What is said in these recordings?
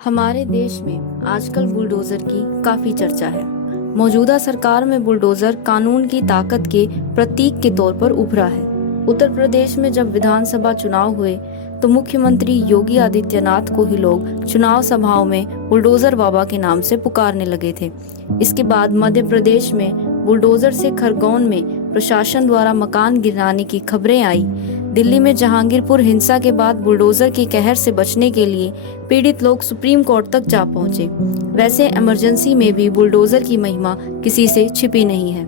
हमारे देश में आजकल बुलडोजर की काफी चर्चा है। मौजूदा सरकार में बुलडोजर कानून की ताकत के प्रतीक के तौर पर उभरा है। उत्तर प्रदेश में जब विधानसभा चुनाव हुए तो मुख्यमंत्री योगी आदित्यनाथ को ही लोग चुनाव सभाओं में बुलडोजर बाबा के नाम से पुकारने लगे थे। इसके बाद मध्य प्रदेश में बुलडोजर से खरगोन में प्रशासन द्वारा मकान गिराने की खबरें आई। दिल्ली में जहांगीरपुर हिंसा के बाद बुलडोजर की कहर से बचने के लिए पीड़ित लोग सुप्रीम कोर्ट तक जा पहुंचे। वैसे इमरजेंसी में भी बुलडोजर की महिमा किसी से छिपी नहीं है।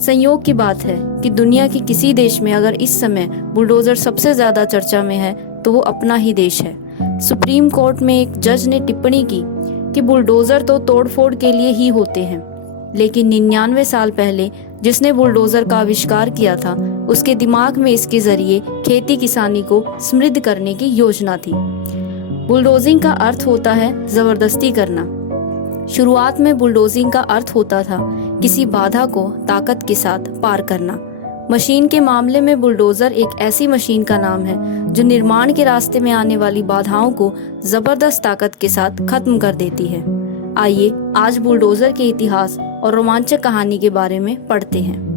संयोग की बात है कि दुनिया के किसी देश में अगर इस समय बुलडोजर सबसे ज्यादा चर्चा में है तो वो अपना ही देश है। सुप्रीम कोर्ट में एक जज ने टिप्पणी की कि बुलडोजर तो तोड़फोड़ के लिए ही होते हैं, लेकिन 99 साल पहले जिसने बुलडोजर का आविष्कार किया था उसके दिमाग में इसके जरिए खेती किसानी को समृद्ध करने की योजना थी। बुलडोजिंग का अर्थ होता है जबरदस्ती करना। शुरुआत में बुलडोजिंग का अर्थ होता था किसी बाधा को ताकत के साथ पार करना। मशीन के मामले में बुलडोजर एक ऐसी मशीन का नाम है जो निर्माण के रास्ते में आने वाली बाधाओं को जबरदस्त ताकत के साथ खत्म कर देती है। आइए आज बुलडोजर के इतिहास और रोमांचक कहानी के बारे में पढ़ते हैं।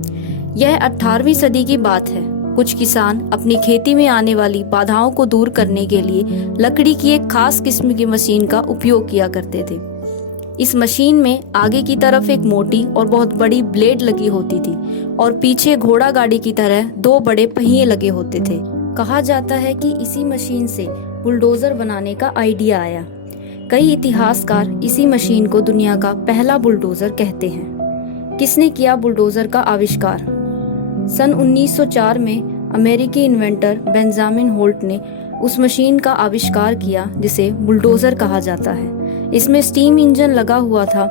यह 18वीं सदी की बात है। कुछ किसान अपनी खेती में आने वाली बाधाओं को दूर करने के लिए लकड़ी की एक खास किस्म की मशीन का उपयोग किया करते थे। इस मशीन में आगे की तरफ एक मोटी और बहुत बड़ी ब्लेड लगी होती थी और पीछे घोड़ा गाड़ी की तरह 2 बड़े पहिए लगे होते थे। कहा जाता है कि इसी मशीन से बुलडोजर बनाने का आइडिया आया। कई इतिहासकार इसी मशीन को दुनिया का पहला बुलडोजर कहते हैं। किसने किया बुलडोजर का आविष्कार? सन 1904 में अमेरिकी इन्वेंटर बेंजामिन होल्ट ने उस मशीन का आविष्कार किया जिसे बुलडोजर कहा जाता है। इसमें स्टीम इंजन लगा हुआ था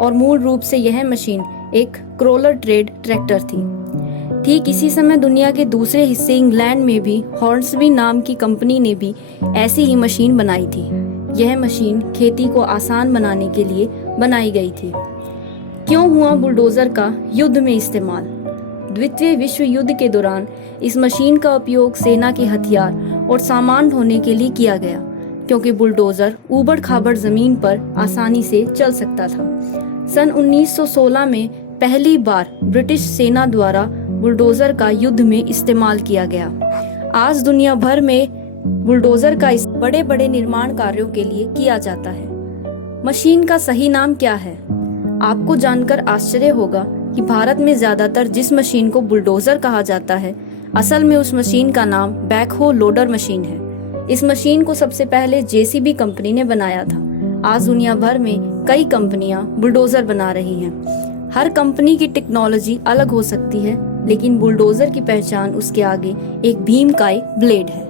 और मूल रूप से यह मशीन एक क्रोलर ट्रेड ट्रैक्टर थी। ठीक इसी समय दुनिया के दूसरे हिस्से इंग्लैंड में भी हॉर्न्सबी नाम की कंपनी ने भी ऐसी ही मशीन बनाई थी। यह मशीन खेती को आसान बनाने के लिए बनाई गई थी। क्यों हुआ बुलडोजर का युद्ध में इस्तेमाल? द्वितीय विश्व युद्ध के दौरान इस मशीन का उपयोग सेना के हथियार और सामान ढोने के लिए किया गया, क्योंकि बुलडोजर ऊबड़ खाबड़ जमीन पर आसानी से चल सकता था। सन 1916 में पहली बार ब्रिटिश सेना द्वारा बुलडोजर का युद्ध में इस्तेमाल किया गया। आज दुनिया भर में बुलडोजर का इस बड़े बड़े निर्माण कार्यों के लिए किया जाता है। मशीन का सही नाम क्या है? आपको जानकर आश्चर्य होगा कि भारत में ज्यादातर जिस मशीन को बुलडोजर कहा जाता है, असल में उस मशीन का नाम बैकहो लोडर मशीन है। इस मशीन को सबसे पहले जेसीबी कंपनी ने बनाया था। आज दुनिया भर में कई कंपनियां बुलडोजर बना रही हैं। हर कंपनी की टेक्नोलॉजी अलग हो सकती है, लेकिन बुलडोजर की पहचान उसके आगे एक भीमकाय ब्लेड है।